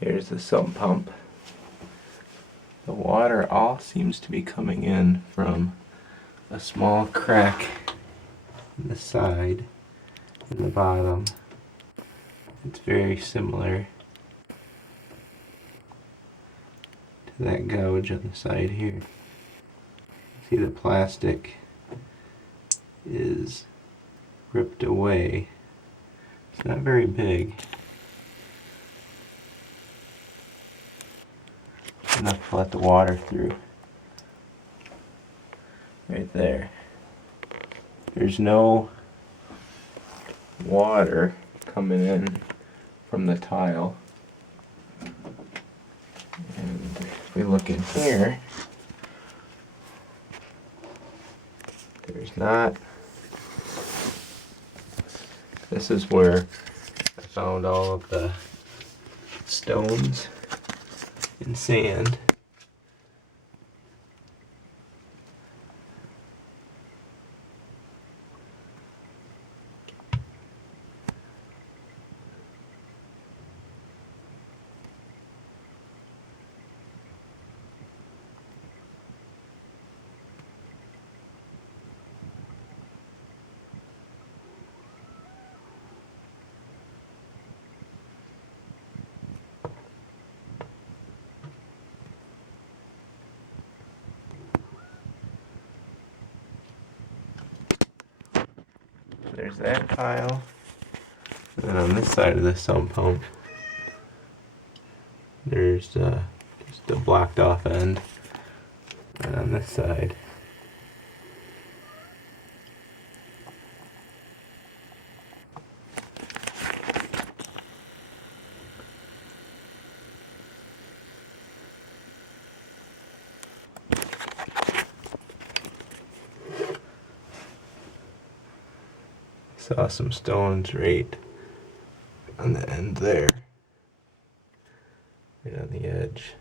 Here's the sump pump. The water all seems to be coming in from a small crack in the side and the bottom. It's very similar to that gouge on the side here. See, the plastic is ripped away. It's not very big. Enough to let the water through. Right there. There's no water coming in from the tile. And if we look in here, there's not. This is where I found all of the stones and sand. There's that tile. And then on this side of the sump pump, there's just a blocked off end. And on this side, saw some stones right on the end there, right on the edge.